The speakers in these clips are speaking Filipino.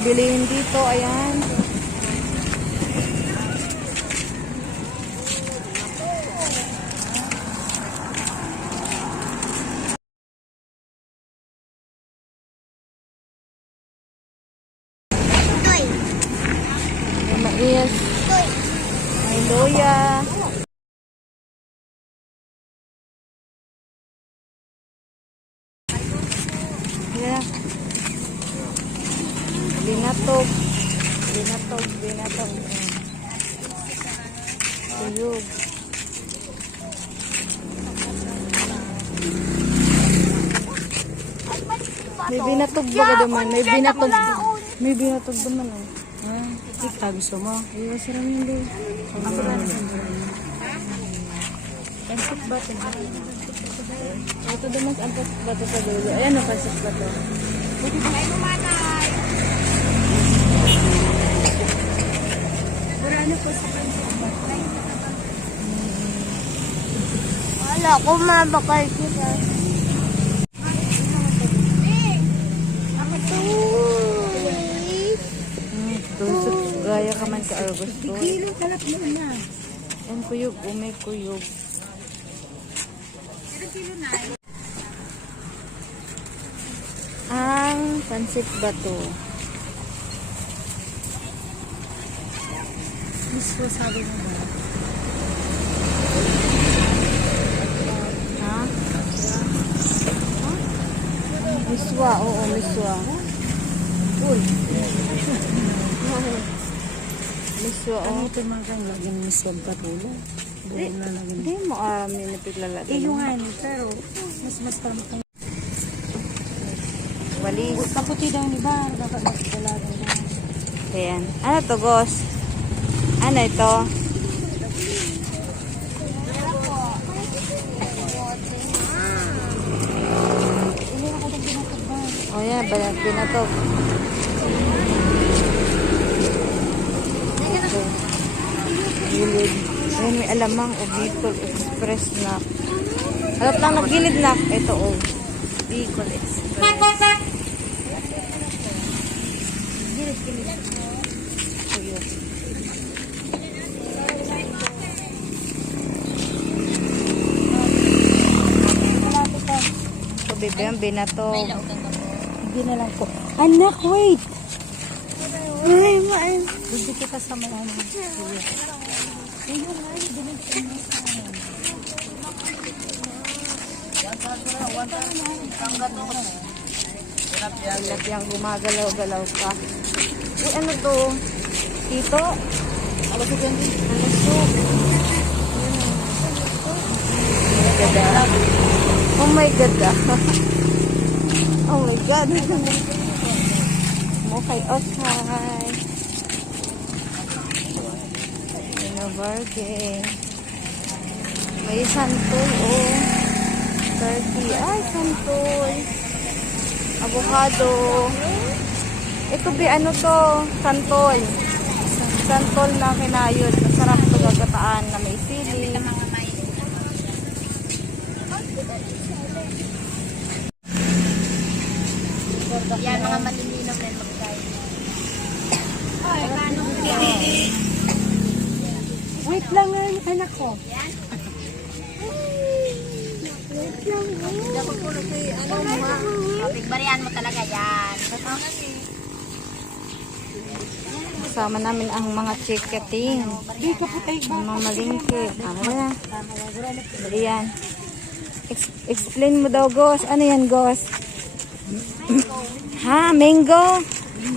bilihin dito. Ayan. May mais. May luya. Yeah. Binatog. Binatog. Binatog. Tuyog. May binatog ba ka naman? May binatog. May binatog naman. Ikaw gusto mo? Ayaw, sarang hindi. Pansip ba ito? Ito naman ang bato sa dulo. Ayan o, pansip bato. Ay, lumanay! Burano po sa pansip ba? Wala ko mabakal kita. Tusok, gaya ka man ka Argos to. Kilo kalap mo na. Ang kuyog, umay kuyog. Ang pansip bato. Mismo sabi mo ba? Ha? Miswa, oo, miswa. Uy. Miswa, Ano oo. ito mga kang lagyan ng miswag patula? Doon na lagyan. Hindi mo minipiglalala. Yung pero mas tampang. Walis. Kaputi daw ni Bar, dapat nagdalagan na. Ayan. Ano to, Gos? Ano ito? Hindi ako nang binatagban. O yan, binatog. Okay. Gilid. Ayan, may alamang o Bicol Express na. Alat lang naggilid na. Ito o. Bicol Express. Gilid. Tuyok. So, bebe, ang binatog. Hindi na lang po. Anak, wait! Ay, ay. Hindi kita sa may ano. Ilat yung gumagalaw-galaw pa. Uy, ano to? Tito? Alasok yan din. Alasok. Oh my God. Oh my God. Mukay osay. Bargain. May santol, oh. 30. Ay, santol. Avocado. Ito, ano to? Santol. Santol na kinayod. Masarap ito gagataan na may sili. Yan, mga malilinaw na magkain. Ay, paano Wait lang nga, anak ko. wait lang. Dapat ko na kay ano mo. Pigbarian mo talaga yan. Kasama namin ang mga chikating. Di ka putay ba? Ang mga malingki. Ano na? Dali yan. Explain mo daw, Gos. Ano yan, Gos? Ha? Mango?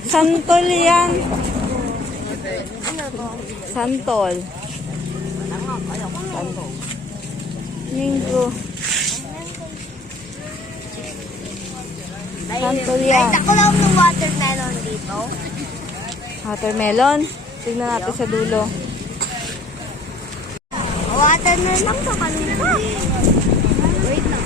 Santol yan. Santol. Mango. Santol yan. Kahit ako lang ng watermelon dito. Watermelon. Tignan natin sa dulo. Watermelon to kanina. Wait lang.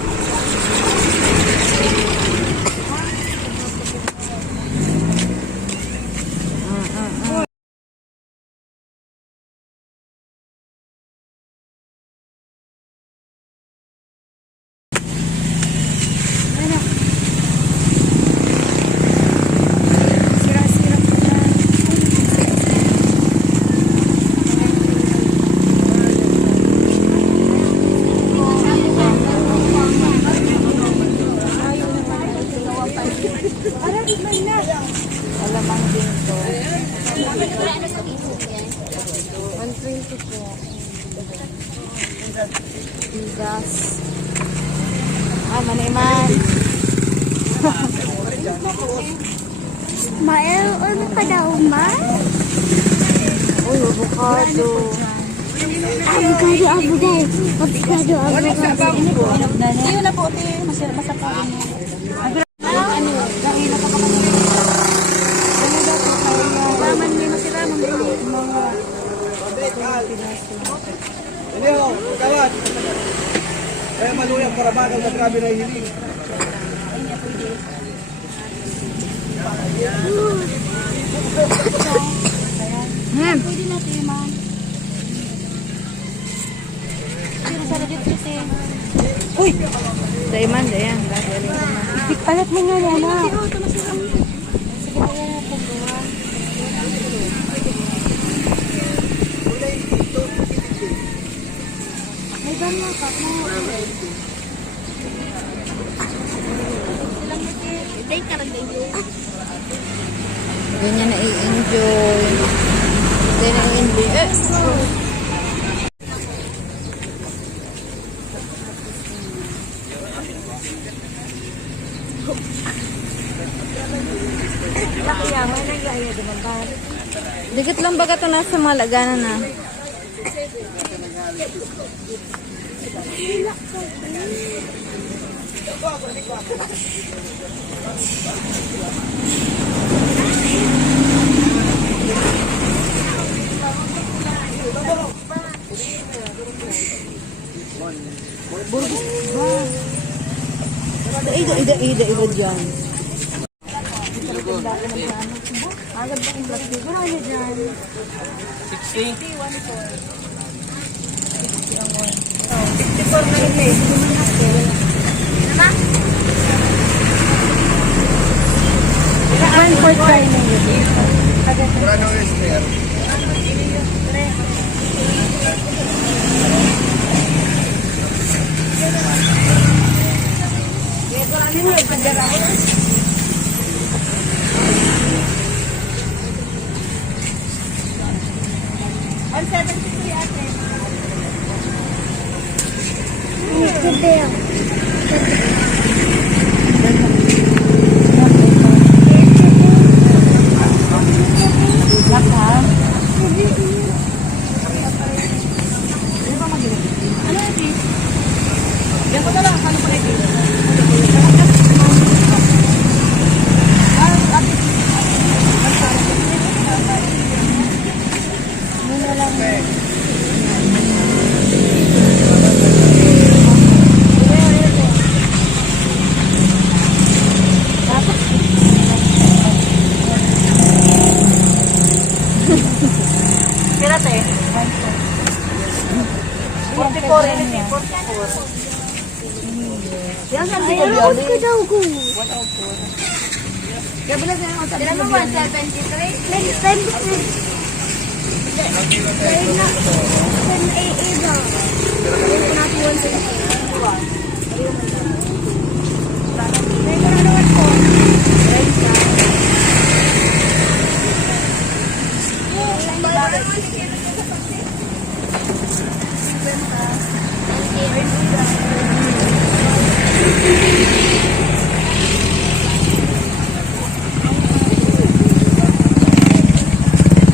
Sira-sira po. Alamang din to. Ano sa isip yan? 120 po. Bigas. Ah, maniman. Ano ka daw, ma? Uy, avocado. Avocado. Iyo na po, te. Masapawin mo. Ano? Dahil napakamangyay. Ano daw po? Laman niya masiraman po. Hindi ho, kawat. Kaya maluyang para bagaw na grabe na hiling. Pwede na tayo, ma. Pero sa radyo kasi. Uy! Sa iman, dayan. Dahil iman. Palat mo nga niya, anak. Sige, ayan na po. May gano'n ka. Break ka lang din. Ganyan na i-enjoy. Ganyan na i-enjoy. Dikit lang baga ito nasa mga laganan na. Ida dyan. Agad ba yung plastic? Ano yun dyan? 60. 64 na yun eh. Murano is there.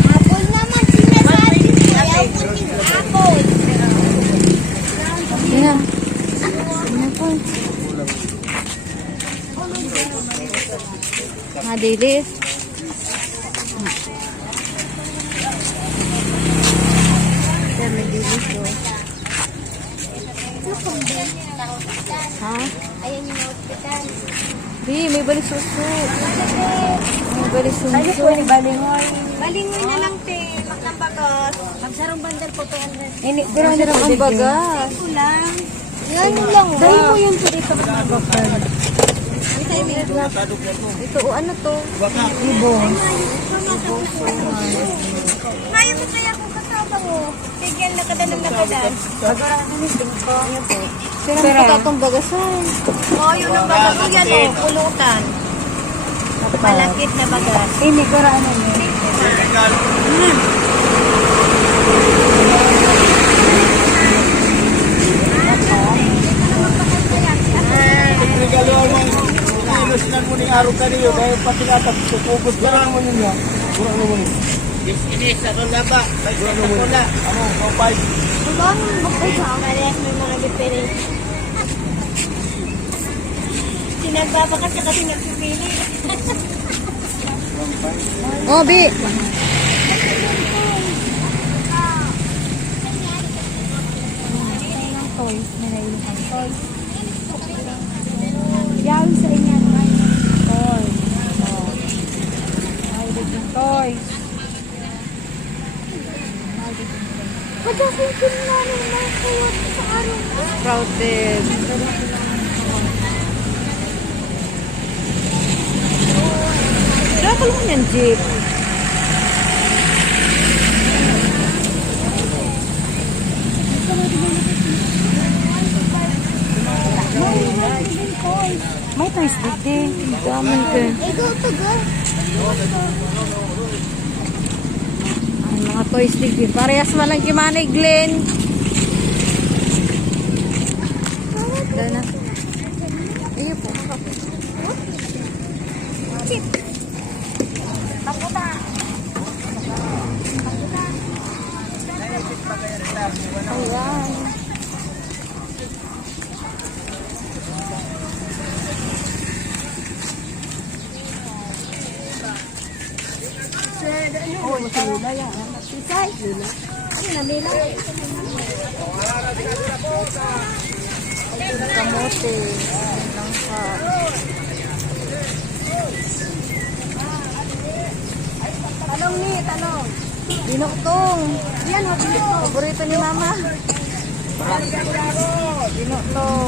Apple naman sinasabi. Ayaw ko ng apple. Yan. Ano po? Madilis. Yan, may dilis o. Ha? Ayan yung hospital. Di, may balik suso. May balik suso. Balingoy. Balingoy na lang, te. Magkambagos. Magsarong bandal po to. Ini, Pero sarap ang bagas. Ito lang. Yan lang. Dahil mo yun po dito mga bakal. Ito, o ano to? Ibon. Ngayon mo kaya kung kasama mo. Bigyan na kada ng nakadan. Sira mo pa itong bagasan. Oo, yun ang bago yan o. Pulutan. Malagkit na bagas. Ini ko ano niya. Regalo mo. Ilusnan mo ni araw kaniyo. Dahil pati natap. Pupugos ka lang mo yun nga. Kurang mo yun. Ini sa laba. Kurang mo yun. Ano? 5. Parehas may mga diferensya. Sinagbabakas ka kasi nagpipili. Obi! Toys. May nailuhan toys. Yaw sa inyo. Toys. Mahilig yung toys. Pagkakutin na naman kayo sa araw. Sprouted. Kaya ko lang yan, jeep. May toys din. Dami ka. Ay, mga toys din. Parehas man lang kimanay, Glenn. Dahil na. Iyo po. Ayan. Oh, ito na yan. Isay. Kamote. Langka. Tanong ni, tanong. Binutong. Yan, ho, dito. Paborito ni Mama. Binutong.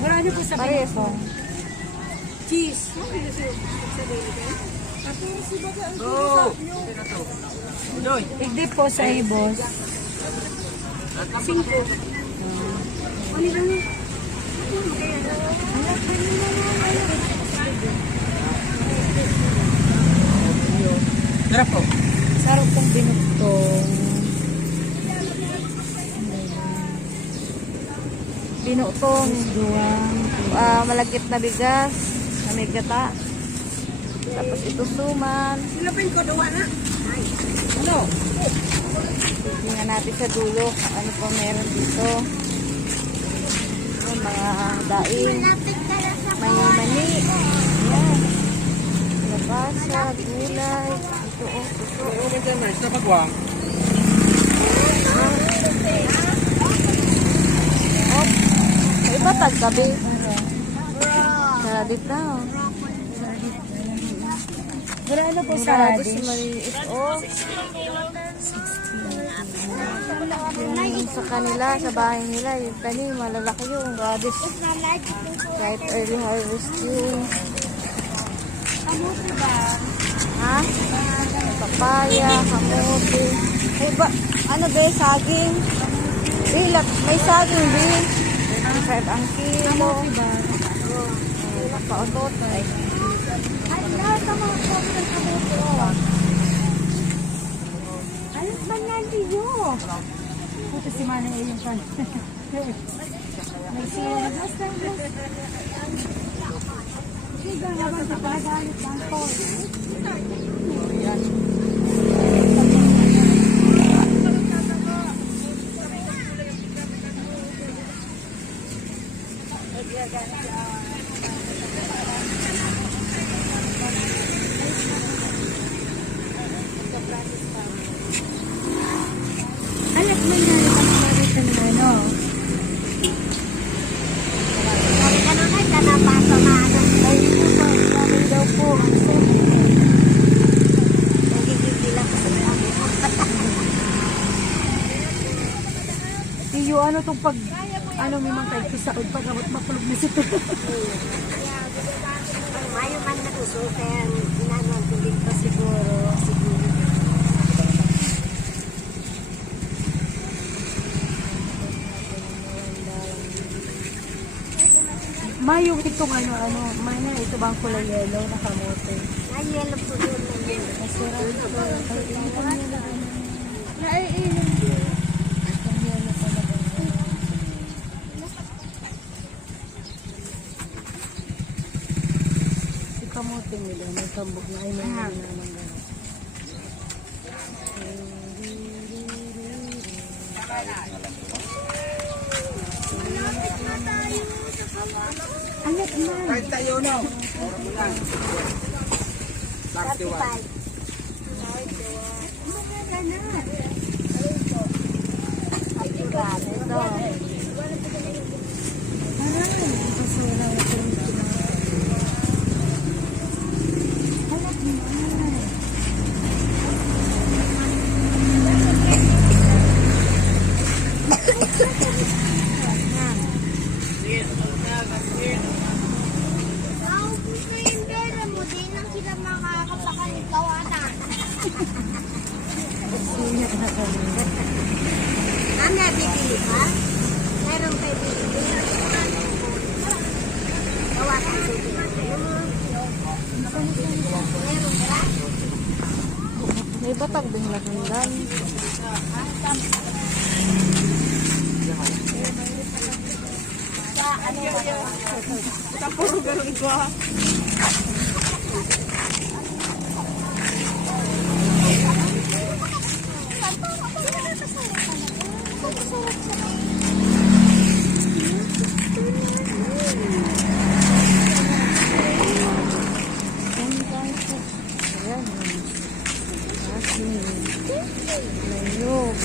Marami po sa Parehas mo. cheese. Igdi po sa ibos. 5. Tara po. Sarap pong binutong. Binutong. Malagkit na bigas. Na may gata. Tapos ito suman. Silapin ko, duwa na. Ano? Tingnan natin sa dulo kung ano pa meron dito. Yung mga daing. May mani. Ayan. Labasa, gulay. Ito oh. Oo, may dyan na. Sa pagwang. May iba tagtabi. Saradit na oh. Marami po sa Saradit radish. maliit oh. Yung sa kanila, sa bahay nila, yung tanim, malalaki yung radish. Kahit early harvest yun. Ha? Papaya, kamote. May ba, ano ba, saging? Bilat, may saging din. 5 ang kilo. Nakautot. Ay, Alas ba nga niyo? Puto si Manay ay yung kan. May siya. Sigang naman sa pagalit ng toy. Alas ba nga rin ang pagkakita ng ano? Sabi ka na kayo, kanapasa na ano. Ay, puto. Sabi daw po. Nagigigila ko sa mga. Iyo, ano itong pag... Ano, may mga kayo sa pag makulog na sito. Mayo man na uso, kaya inanuan ko dito siguro. Mayo, itong ano, mana, ito bang kulay yellow na kamote? Ay, yellow po yun. Masarap ito. Ay, ito nila, ano. Si kamote nila, may tambok na ay may naman gano'n. Anak na. Kahit tayo, no? 35. Ay, grabe ito. Naubos na yung pera mo, di na sila makakapakalit-gawanan. Ano, bibili ka? Meron kayo bibili. Gawa ka sa meron ka? May batag din latundan. Kapuro ganun ko ha. Layok.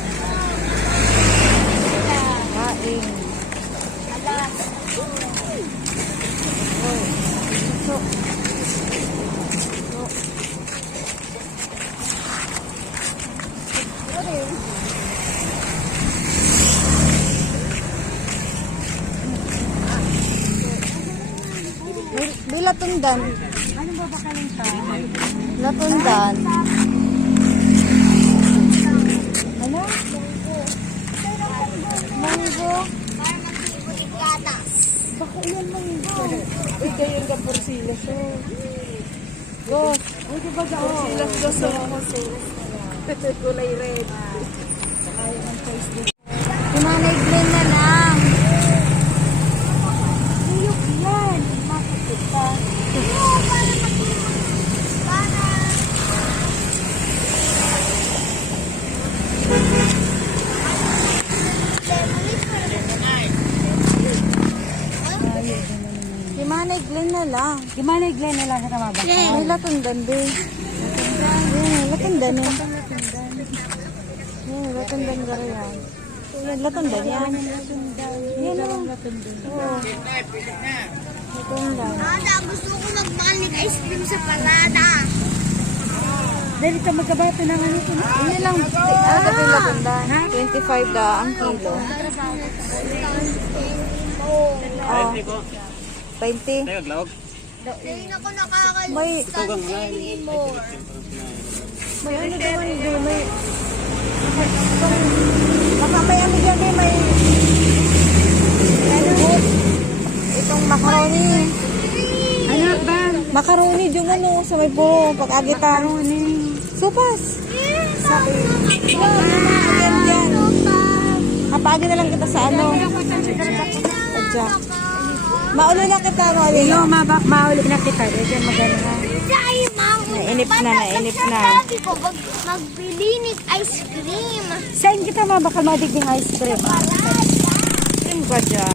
Kain. So. Bilatundan. Ano ba ba kaling ta? Latundan. Ano? Mango. Para magsibulit gatas. Baka yan mango. Ikaw yung kapursilas. Go. O, di ba daw? Silas go sa kulay red. Kumanay blend na lang. Tuyok yan. Makakit pa. Para Si Manay Glenn na lang. Di man Glenn na lang sa kamabak. May latundan din. Latundan eh. Latundan garo yan. Yan, latundan yan. Yan o. Oo. Latundan. Ada, gusto ko magbalik ice cream sa parada. Dahil ka magkabato ng ano ito. Hindi lang. Ano yung latundan? 25 da ang kilo. Oh. 20. Hindi ako nakakalis May, anymore. may ano naman din. May, baka may ano dyan din. May, ano, itong macaroni. Ano ba? Macaroni yung ano, sa may puro, pag-agita. Supas. Yan, yan. Kapagin na lang kita sa ano. Adya. Mauli na kita, mauli Iyo, na. mauli na kita. Dito magano na. Nainip na, nainip na. Sabi ko, magbili ng ice cream. Saan kita mabakal madigding ice cream? Parada. Trim ka dyan.